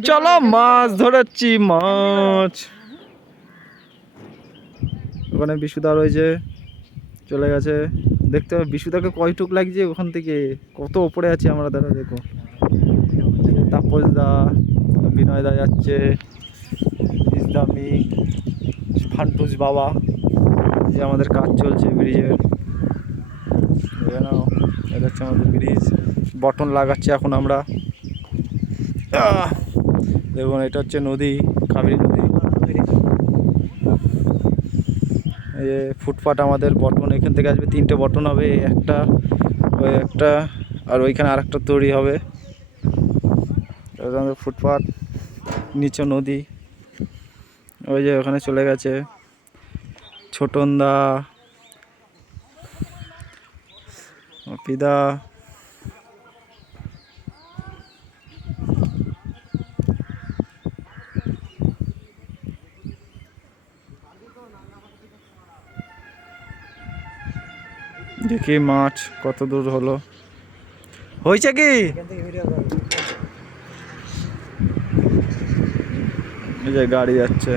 চলো মাছ ধরাচ্ছি মাছ। ওখানে বিশুদা রয়েছে, চলে গেছে। দেখতে হবে বিশুদাকে কয়টুক লাগছে ওখান থেকে, কত ওপরে আছি আমরা। দাদা দেখো, তাপস দা, বিনয় দা যাচ্ছে, ইসদামি, ফান্টুস বাবা, যে আমাদের কাজ চলছে ব্রিজের। এটা হচ্ছে আমাদের ব্রিজ, বটন লাগাচ্ছি এখন আমরা। দেখুন এটা হচ্ছে নদী, কাবেরী নদী। এই যে ফুটপাথ আমাদের, বটন এখান থেকে আসবে, 3টে বটন হবে, একটা ওই একটা আর ওইখানে আর একটা তৈরি হবে। আমাদের ফুটপাথ, নিচে নদী। ওই যে ওখানে চলে গেছে ছোটনদা, পিদা। দেখি মাছ কত দূর হলো, হয়েছে কি? এই যে গাড়ি যাচ্ছে।